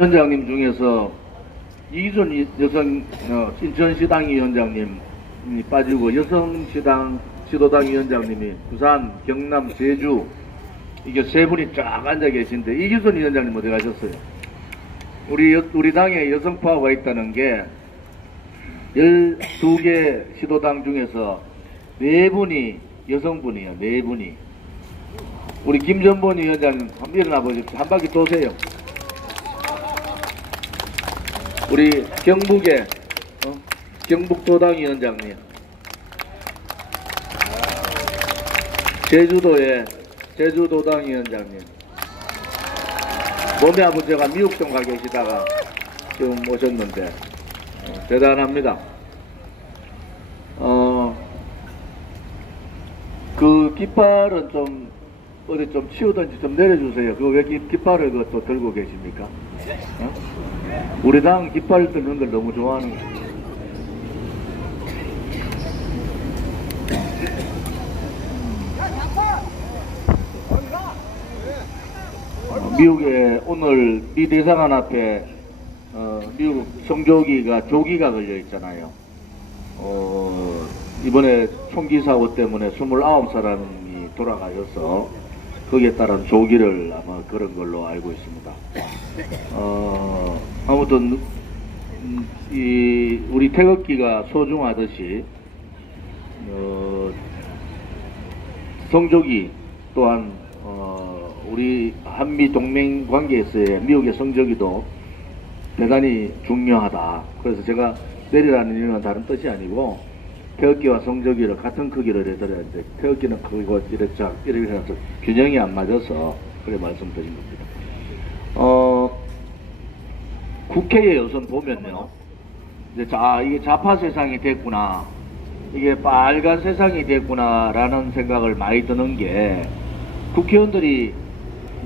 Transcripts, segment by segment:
위원장님 중에서 이기준 여성 인천시당 위원장님이 빠지고 여성시당 지도당 위원장님이 부산, 경남, 제주 이게 세 분이 쫙 앉아 계신데 이기준 위원장님 어디 가셨어요? 우리 당에 여성 파워가 있다는 게 12개 시도당 중에서 4분이 여성분이에요. 4분이. 우리 김전본 위원장님 한번 일어나 보십시오. 한 바퀴 도세요. 우리 경북의 경북도당 위원장님, 제주도의 제주도당 위원장님, 몸이 아버지가 미국 좀 가 계시다가 지금 오셨는데 대단합니다. 그 깃발은 좀 어디 좀 치우든지 좀 내려주세요. 그거 왜 깃발을 또 들고 계십니까? 우리 당 깃발 들는 걸 너무 좋아하는 거예요. 미국에 오늘 미 대사관 앞에 미국 성조기가 조기가 걸려 있잖아요. 이번에 총기 사고 때문에 29사람이 돌아가셔서 거기에 따른 조기를 아마 그런 걸로 알고 있습니다. 아무튼 우리 태극기가 소중하듯이 성조기 또한 우리 한미 동맹 관계에서의 미국의 성조기도 대단히 중요하다. 그래서 제가 내리라는 이유는 다른 뜻이 아니고 태극기와 성조기를 같은 크기로 해드렸는데 태극기는 크고 이렇게 해서 균형이 안 맞아서 그래 말씀드린 겁니다. 국회에 우선 보면요, 이제 이게 좌파 세상이 됐구나, 이게 빨간 세상이 됐구나라는 생각을 많이 드는 게 국회의원들이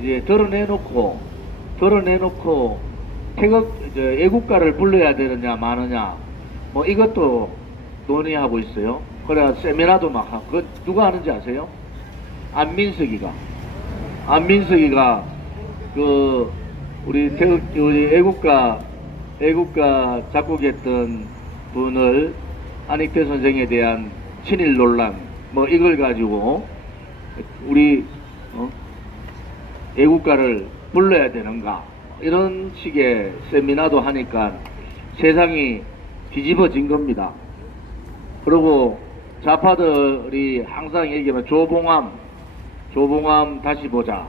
이제 드러내놓고 애국가를 불러야 되느냐 마느냐 뭐 이것도 논의하고 있어요. 그래 세미나도 막 하고. 그거 누가 하는지 아세요? 안민석이가 그 우리 애국가 작곡했던 분을 안익태 선생에 대한 친일 논란 뭐 이걸 가지고 우리 애국가를 불러야 되는가 이런 식의 세미나도 하니까 세상이 뒤집어진 겁니다. 그리고 좌파들이 항상 얘기하면 조봉암 다시 보자,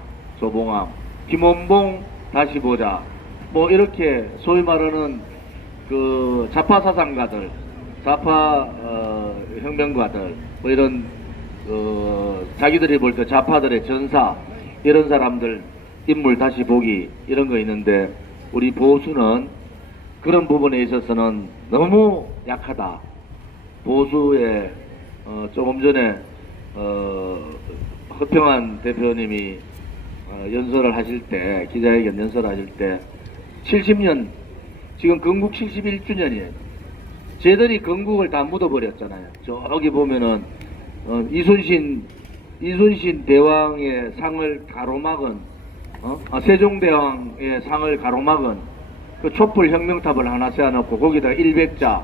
김원봉 다시 보자, 뭐 이렇게 소위 말하는 그 좌파 사상가들, 좌파 혁명가들, 뭐 이런 자기들이 볼 때 좌파들의 전사 이런 사람들 인물 다시 보기 이런 거 있는데 우리 보수는 그런 부분에 있어서는 너무 약하다. 보수에 조금 전에 허평한 대표님이 연설을 하실 때, 기자회견 연설하실 때 70년, 지금 건국 71주년이에요. 쟤들이 건국을 다 묻어버렸잖아요. 저기 보면은 이순신 대왕의 상을 가로막은 세종대왕의 상을 가로막은 그 촛불 혁명탑을 하나 세워놓고 거기다 100자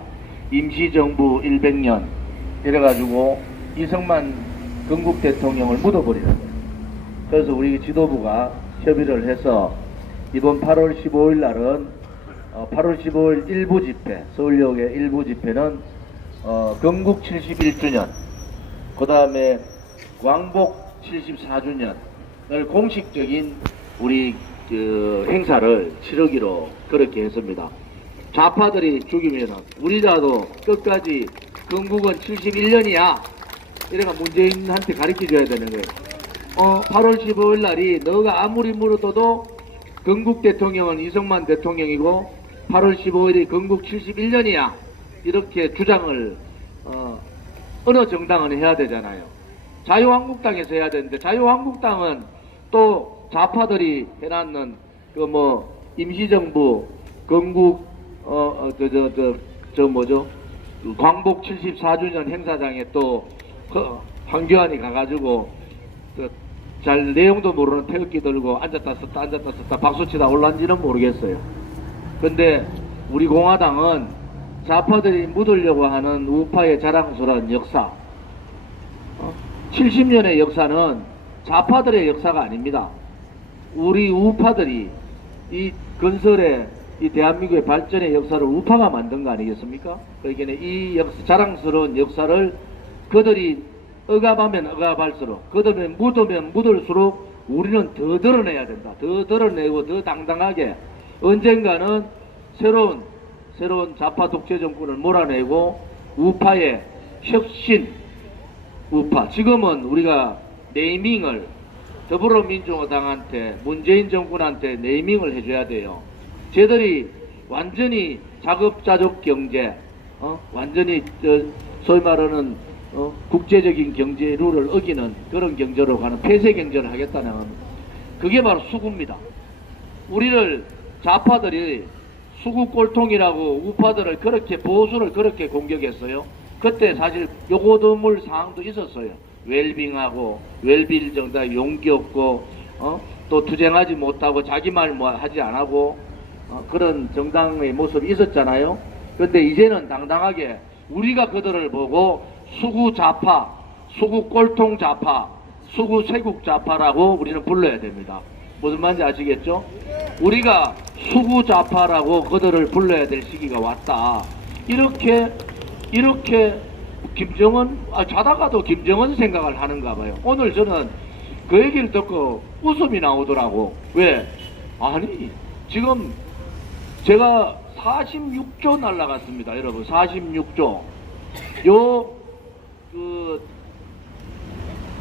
임시정부 100년 이래가지고 이승만 건국 대통령을 묻어버리는 거예요. 그래서 우리 지도부가 협의를 해서 이번 8월 15일 날은 8월 15일 일부 집회, 서울역의 일부 집회는 건국 71주년, 그 다음에 광복 74주년을 공식적인 우리 행사를 치르기로 그렇게 했습니다. 좌파들이 죽이면 우리라도 끝까지 건국은 71년이야 이래가 문재인한테 가르쳐줘야 되는 거예요. 8월 15일 날이 너가 아무리 물어도 건국 대통령은 이승만 대통령이고 8월 15일이 건국 71년이야 이렇게 주장을 어느 정당은 해야 되잖아요. 자유한국당에서 해야 되는데 자유한국당은 또 좌파들이 해놨는 그 뭐 임시정부 건국 광복 74주년 행사장에 또 황교안이 가가지고 잘 내용도 모르는 태극기 들고 앉았다 섰다 박수치다 올랐는지는 모르겠어요. 근데 우리 공화당은 좌파들이 묻으려고 하는 우파의 자랑스러운 역사, 70년의 역사는 좌파들의 역사가 아닙니다. 우리 우파들이 이 건설의 이 대한민국의 발전의 역사를 우파가 만든 거 아니겠습니까? 그러니까 이 자랑스러운 역사를 그들이 억압하면 억압할수록, 그들이 묻으면 묻을수록 우리는 더 드러내야 된다. 더 드러내고 더 당당하게 언젠가는 새로운 좌파 독재 정권을 몰아내고 우파의 혁신 우파, 지금은 우리가 네이밍을 더불어민주당한테, 문재인 정권한테 네이밍을 해줘야 돼요. 쟤들이 완전히 자급자족 경제, 완전히 소위 말하는 국제적인 경제 룰을 어기는 그런 경제로 가는 폐쇄 경제를 하겠다는, 그게 바로 수구입니다. 우리를 좌파들이 수구 꼴통이라고 우파들을 그렇게, 보수를 그렇게 공격했어요. 그때 사실 요고드물 사항도 있었어요. 웰빙하고 웰빌 정당 용기 없고 또 투쟁하지 못하고 자기 말 뭐 하지 안 하고 그런 정당의 모습이 있었잖아요. 그런데 이제는 당당하게 우리가 그들을 보고 수구 좌파, 수구 꼴통 좌파, 수구 쇄국 좌파라고 우리는 불러야 됩니다. 무슨 말인지 아시겠죠? 우리가 수구 좌파라고 그들을 불러야 될 시기가 왔다. 이렇게 김정은, 자다가도 김정은 생각을 하는가 봐요. 오늘 저는 그 얘기를 듣고 웃음이 나오더라고. 왜? 아니, 지금 제가 46조 날라갔습니다. 여러분, 46조.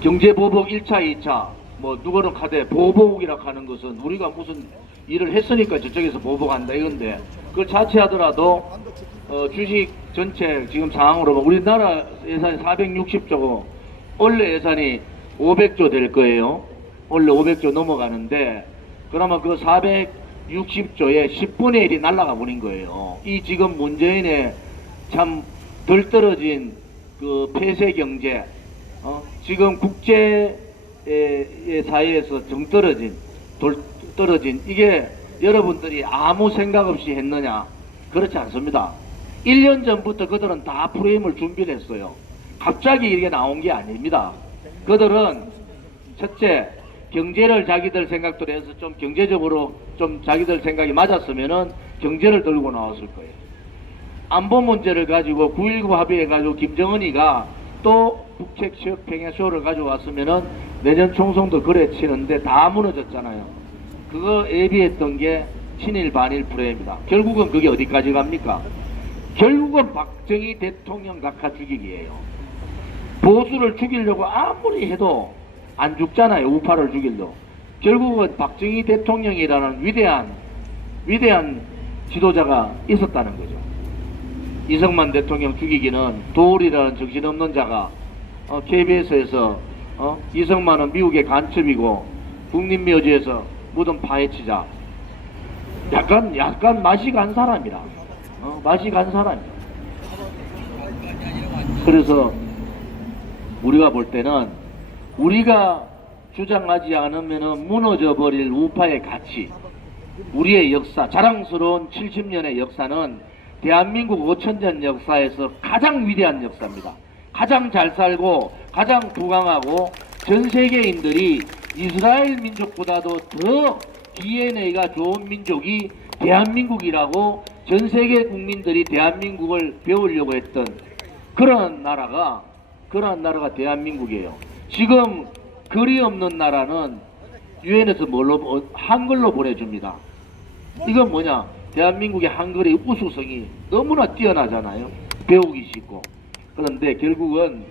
경제보복 1차, 2차, 누구는 카드 보복이라고 하는 것은 우리가 무슨 일을 했으니까 저쪽에서 보복한다 이건데, 그걸 자체하더라도 주식 전체 지금 상황으로 보면 우리나라 예산이 460조고 원래 예산이 500조 될 거예요. 원래 500조 넘어가는데, 그러면 그 460조에 10분의 1이 날아가 버린 거예요. 이 지금 문재인의 참 덜 떨어진 그 폐쇄 경제, 지금 국제 사회에서 정 떨어진, 떨어진, 이게 여러분들이 아무 생각 없이 했느냐? 그렇지 않습니다. 1년 전부터 그들은 다 프레임을 준비를 했어요. 갑자기 이게 나온 게 아닙니다. 그들은 첫째, 경제를 자기들 생각대로 해서 좀 경제적으로 좀 자기들 생각이 맞았으면은 경제를 들고 나왔을 거예요. 안보 문제를 가지고 9.19 합의해가지고 김정은이가 또 북핵 평해쇼를 가져왔으면은 내년 총선도 그래 치는데 다 무너졌잖아요. 그거 예비했던 게 친일 반일 프레임이다. 결국은 그게 어디까지 갑니까? 결국은 박정희 대통령 각하 죽이기예요. 보수를 죽이려고 아무리 해도 안 죽잖아요. 우파를 죽이려고. 결국은 박정희 대통령이라는 위대한 지도자가 있었다는 거죠. 이승만 대통령 죽이기는 도울이라는 정신없는 자가 KBS에서 이승만은 미국의 간첩이고 국립묘지에서 무덤 파헤치자. 약간 맛이 간 사람이라. 맛이 간 사람이야. 그래서 우리가 볼 때는 우리가 주장하지 않으면 무너져 버릴 우파의 가치, 우리의 역사, 자랑스러운 70년의 역사는 대한민국 5천년 역사에서 가장 위대한 역사입니다. 가장 잘 살고 가장 부강하고 전 세계인들이 이스라엘 민족보다도 더 DNA가 좋은 민족이 대한민국이라고 전 세계 국민들이 대한민국을 배우려고 했던 그런 나라가 대한민국이에요. 지금 글이 없는 나라는 유엔에서 한글로 보내줍니다. 이건 뭐냐? 대한민국의 한글의 우수성이 너무나 뛰어나잖아요. 배우기 쉽고. 그런데 결국은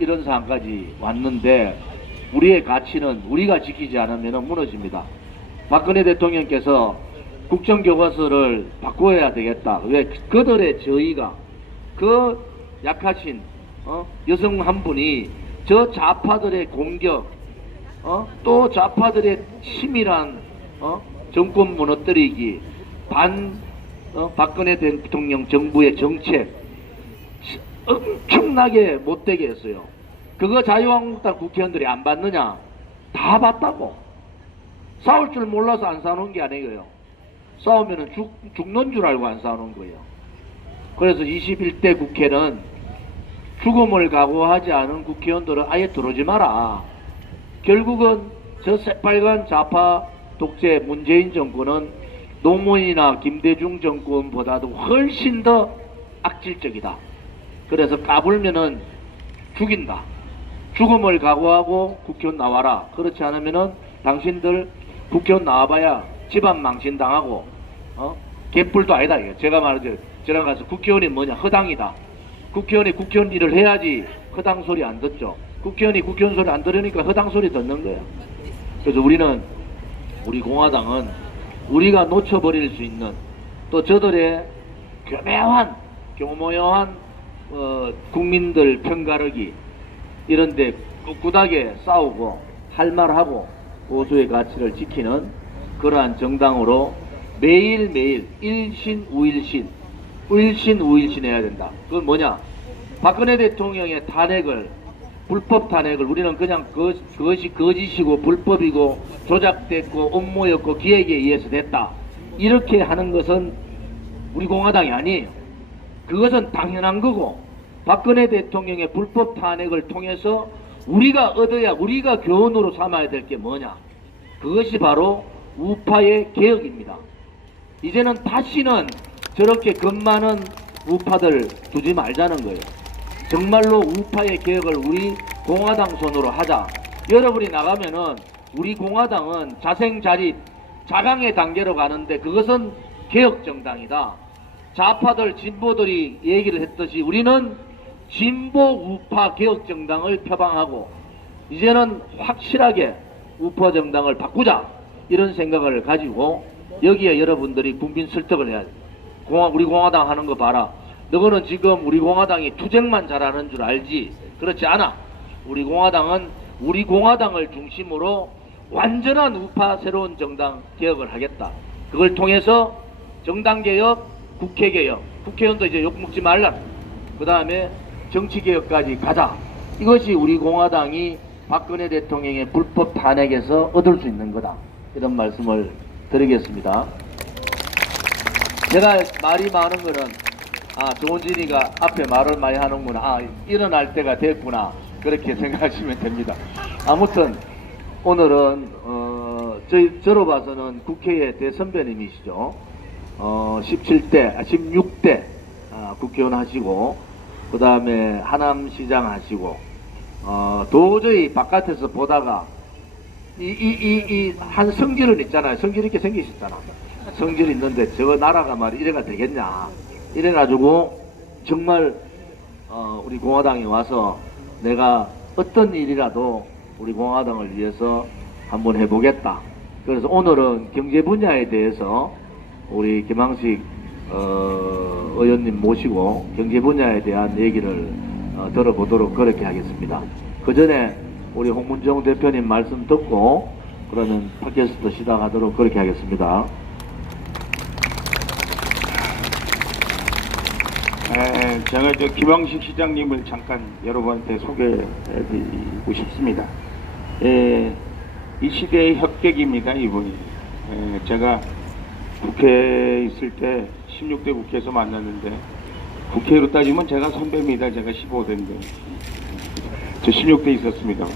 이런 상황까지 왔는데 우리의 가치는 우리가 지키지 않으면 무너집니다. 박근혜 대통령께서 국정교과서를 바꿔야 되겠다. 왜? 그들의 저희가, 그 약하신 여성 한 분이 저 좌파들의 공격, 또 좌파들의 치밀한 정권 무너뜨리기, 박근혜 대통령 정부의 정책 엄청나게 못되게 했어요. 그거 자유한국당 국회의원들이 안 봤느냐? 다 봤다고. 싸울 줄 몰라서 안 싸우는 게 아니에요. 싸우면은 죽는 줄 알고 안 싸우는 거예요. 그래서 21대 국회는 죽음을 각오하지 않은 국회의원들은 아예 들어오지 마라. 결국은 저 새빨간 좌파 독재 문재인 정권은 노무현이나 김대중 정권보다도 훨씬 더 악질적이다. 그래서 까불면은 죽인다. 죽음을 각오하고 국회의원 나와라. 그렇지 않으면은 당신들 국회의원 나와봐야 집안 망신당하고 개뿔도 아니다. 이거. 제가 말하죠. 제가 가서 국회의원이 뭐냐? 허당이다. 국회의원이 국회의원 일을 해야지 허당 소리 안 듣죠. 국회의원이 국회의원 소리 안 들으니까 허당 소리 듣는 거야. 그래서 우리 공화당은 우리가 놓쳐버릴 수 있는 또 저들의 교묘한 국민들 편가르기 이런데 꿋꿋하게 싸우고 할 말하고 보수의 가치를 지키는 그러한 정당으로 매일매일 일신우일신 해야 된다. 그건 뭐냐? 박근혜 대통령의 탄핵을 불법 탄핵을 우리는 그냥 그것이 거짓이고 불법이고 조작됐고 음모였고 기획에 의해서 됐다. 이렇게 하는 것은 우리 공화당이 아니에요. 그것은 당연한 거고 박근혜 대통령의 불법 탄핵을 통해서 우리가 얻어야 우리가 교훈으로 삼아야 될 게 뭐냐? 그것이 바로 우파의 개혁입니다. 이제는 다시는 저렇게 겁 많은 우파들 두지 말자는 거예요. 정말로 우파의 개혁을 우리 공화당 손으로 하자. 여러분이 나가면은 우리 공화당은 자생자립, 자강의 단계로 가는데 그것은 개혁정당이다. 좌파들, 진보들이 얘기를 했듯이 우리는 진보 우파 개혁정당을 표방하고 이제는 확실하게 우파정당을 바꾸자. 이런 생각을 가지고 여기에 여러분들이 국민 설득을 해야 돼. 우리 공화당 하는 거 봐라. 너거는 지금 우리 공화당이 투쟁만 잘하는 줄 알지. 그렇지 않아. 우리 공화당은 우리 공화당을 중심으로 완전한 우파 새로운 정당 개혁을 하겠다. 그걸 통해서 정당개혁, 국회개혁, 국회의원도 이제 욕먹지 말라. 그 다음에 정치개혁까지 가자. 이것이 우리 공화당이 박근혜 대통령의 불법 탄핵에서 얻을 수 있는 거다. 이런 말씀을 드리겠습니다. 제가 말이 많은 거는 조원진이가 앞에 말을 많이 하는구나. 일어날 때가 됐구나. 그렇게 생각하시면 됩니다. 아무튼 오늘은 저로 봐서는 국회의 대선배님이시죠. 16대 국회의원 하시고 그 다음에 하남시장 하시고 도저히 바깥에서 보다가 한 성질은 있잖아요. 성질 있게 생기셨잖아. 성질이 있는데 저 나라가 말이 이래가 되겠냐. 이래가지고 정말 우리 공화당에 와서 내가 어떤 일이라도 우리 공화당을 위해서 한번 해보겠다. 그래서 오늘은 경제 분야에 대해서 우리 김항식 의원님 모시고 경제 분야에 대한 얘기를 들어보도록 그렇게 하겠습니다. 그 전에 우리 홍문정 대표님 말씀 듣고 그러면 팟캐스트 시작하도록 그렇게 하겠습니다. 제가 김항식 시장님을 잠깐 여러분한테 소개해드리고 싶습니다. 이 시대의 협객입니다, 이분이. 제가 국회에 있을 때 16대 국회에서 만났는데 국회로 따지면 제가 선배입니다. 제가 15대인데 저 16대 있었습니다.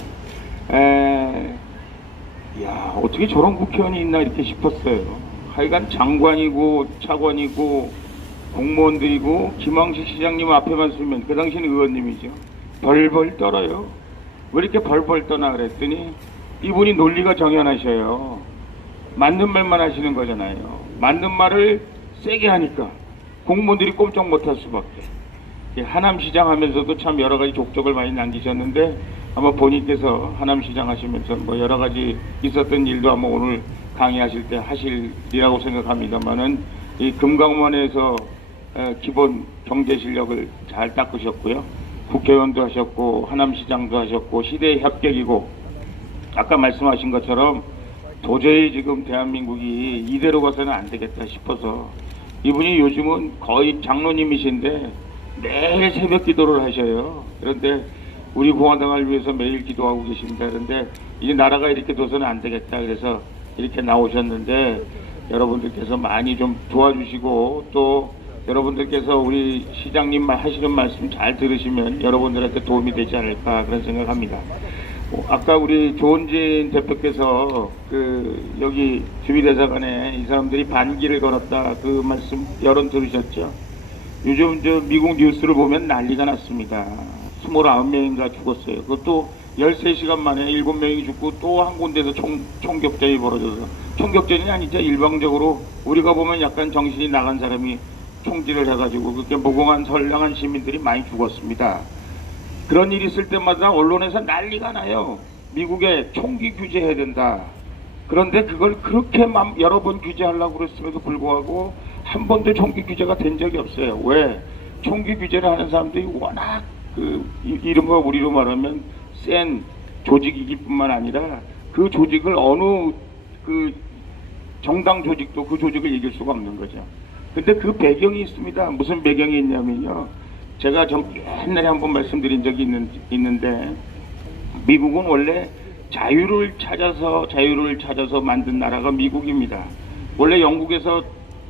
야, 어떻게 저런 국회의원이 있나 이렇게 싶었어요. 하여간 장관이고 차관이고 공무원들이고 김항식 시장님 앞에만 서면 그 당시는 의원님이죠. 벌벌 떨어요. 왜 이렇게 벌벌 떠나 그랬더니 이분이 논리가 정연하셔요. 맞는 말만 하시는 거잖아요. 맞는 말을 세게 하니까 공무원들이 꼼짝 못할 수밖에. 하남시장 하면서도 참 여러 가지 족적을 많이 남기셨는데 아마 본인께서 하남시장 하시면서 뭐 여러 가지 있었던 일도 아마 오늘 강의하실 때 하실이라고 생각합니다만은 이 금강원에서 기본 경제 실력을 잘 닦으셨고요. 국회의원도 하셨고 하남시장도 하셨고 시대의 협객이고 아까 말씀하신 것처럼 도저히 지금 대한민국이 이대로 가서는 안 되겠다 싶어서 이분이 요즘은 거의 장로님이신데 매일 새벽 기도를 하셔요. 그런데 우리 공화당을 위해서 매일 기도하고 계십니다. 그런데 이 나라가 이렇게 둬서는 안 되겠다. 그래서 이렇게 나오셨는데 여러분들께서 많이 좀 도와주시고 또 여러분들께서 우리 시장님 하시는 말씀 잘 들으시면 여러분들한테 도움이 되지 않을까 그런 생각합니다. 아까 우리 조은진 대표께서 여기 주비대사관에 이 사람들이 반기를 걸었다 그 말씀 여론 들으셨죠? 요즘 저 미국 뉴스를 보면 난리가 났습니다. 29명인가 죽었어요. 그것도 13시간 만에 7명이 죽고 또 한 군데서 총격전이 벌어져서 총격전이 아니죠. 일방적으로 우리가 보면 약간 정신이 나간 사람이 총질을 해가지고 그렇게 무공한 선량한 시민들이 많이 죽었습니다. 그런 일이 있을 때마다 언론에서 난리가 나요. 미국에 총기 규제해야 된다. 그런데 그걸 그렇게 여러 번 규제하려고 그랬음에도 불구하고 한 번도 총기 규제가 된 적이 없어요. 왜? 총기 규제를 하는 사람들이 워낙 이른바 우리로 말하면 센 조직이기 뿐만 아니라 그 조직을 어느 정당 조직도 그 조직을 이길 수가 없는 거죠. 근데 그 배경이 있습니다. 무슨 배경이 있냐면요. 제가 옛날에 한번 말씀드린 적이 있는데 미국은 원래 자유를 찾아서 만든 나라가 미국입니다. 원래 영국에서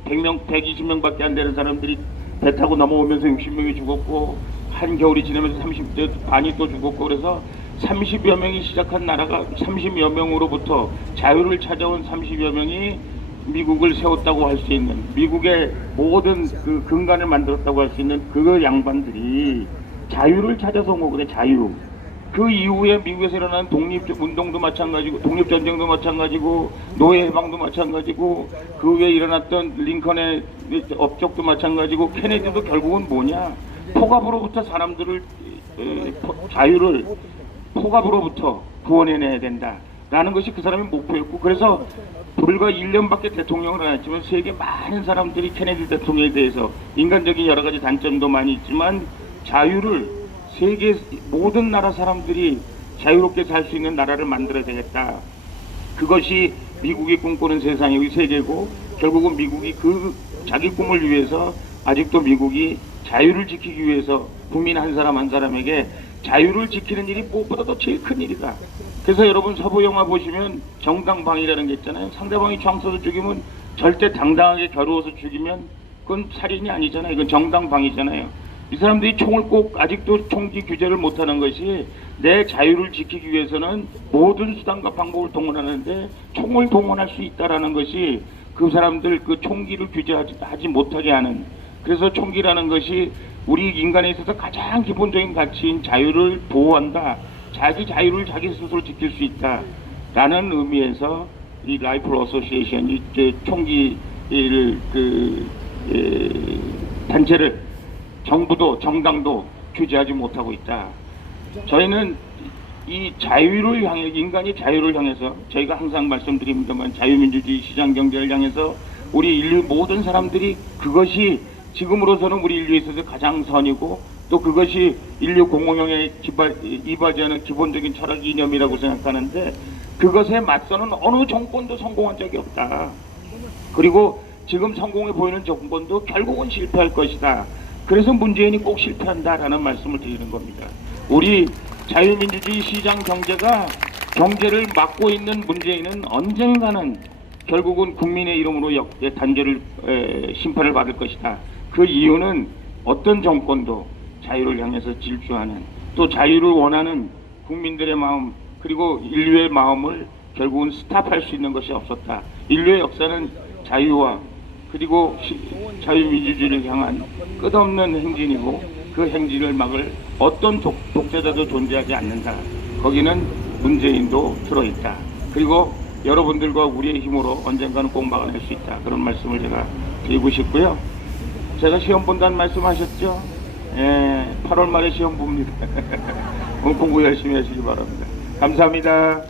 120명밖에 안 되는 사람들이 배 타고 넘어오면서 60명이 죽었고 한겨울이 지나면서 30대 반이 또 죽었고 그래서 30여 명이 시작한 나라가 30여 명으로부터 자유를 찾아온 30여 명이 미국을 세웠다고 할 수 있는 미국의 모든 그 근간을 만들었다고 할 수 있는 그 양반들이 자유를 찾아서 온 거거든요. 자유. 그 이후에 미국에서 일어난 독립운동도 마찬가지고 독립전쟁도 마찬가지고 노예해방도 마찬가지고 그 후에 일어났던 링컨의 업적도 마찬가지고 케네디도 결국은 뭐냐 폭압으로부터 사람들을 자유를 폭압으로부터 구원해내야 된다라는 것이 그 사람의 목표였고 그래서 불과 1년밖에 대통령을 안 했지만 세계 많은 사람들이 케네디 대통령에 대해서 인간적인 여러 가지 단점도 많이 있지만 자유를 세계 모든 나라 사람들이 자유롭게 살 수 있는 나라를 만들어야 되겠다. 그것이 미국이 꿈꾸는 세상이고 세계고 결국은 미국이 그 자기 꿈을 위해서 아직도 미국이 자유를 지키기 위해서 국민 한 사람 한 사람에게 자유를 지키는 일이 무엇보다도 제일 큰 일이다. 그래서 여러분 서부 영화 보시면 정당방위라는 게 있잖아요. 상대방이 총 쏘서 죽이면 절대 당당하게 겨루어서 죽이면 그건 살인이 아니잖아요. 이건 정당방위잖아요. 이 사람들이 총을 꼭 아직도 총기 규제를 못하는 것이 내 자유를 지키기 위해서는 모든 수단과 방법을 동원하는데 총을 동원할 수 있다라는 것이 그 사람들 그 총기를 규제하지 못하게 하는 그래서 총기라는 것이 우리 인간에 있어서 가장 기본적인 가치인 자유를 보호한다. 자기 자유를 자기 스스로 지킬 수 있다라는 의미에서 이 라이플 어소시에이션이 총기를 단체를 정부도 정당도 규제하지 못하고 있다. 저희는 이 자유를 향해 인간이 자유를 향해서 저희가 항상 말씀드립니다만 자유민주주의 시장경제를 향해서 우리 인류 모든 사람들이 그것이 지금으로서는 우리 인류에 있어서 가장 선이고 또 그것이 인류 공공형에 이바지하는 기본적인 철학 이념이라고 생각하는데 그것에 맞서는 어느 정권도 성공한 적이 없다. 그리고 지금 성공해 보이는 정권도 결국은 실패할 것이다. 그래서 문재인이 꼭 실패한다라는 말씀을 드리는 겁니다. 우리 자유민주주의 시장 경제를 막고 있는 문재인은 언젠가는 결국은 국민의 이름으로 단죄를 심판을 받을 것이다. 그 이유는 어떤 정권도 자유를 향해서 질주하는 또 자유를 원하는 국민들의 마음 그리고 인류의 마음을 결국은 스탑할 수 있는 것이 없었다. 인류의 역사는 자유와 그리고 자유민주주의를 향한 끝없는 행진이고 그 행진을 막을 어떤 독재자도 존재하지 않는다. 거기는 문재인도 들어있다. 그리고 여러분들과 우리의 힘으로 언젠가는 꼭 막아낼 수 있다. 그런 말씀을 제가 드리고 싶고요. 제가 시험 본다는 말씀 하셨죠? 8월 말에 시험 봅니다. 공부 열심히 하시기 바랍니다. 감사합니다.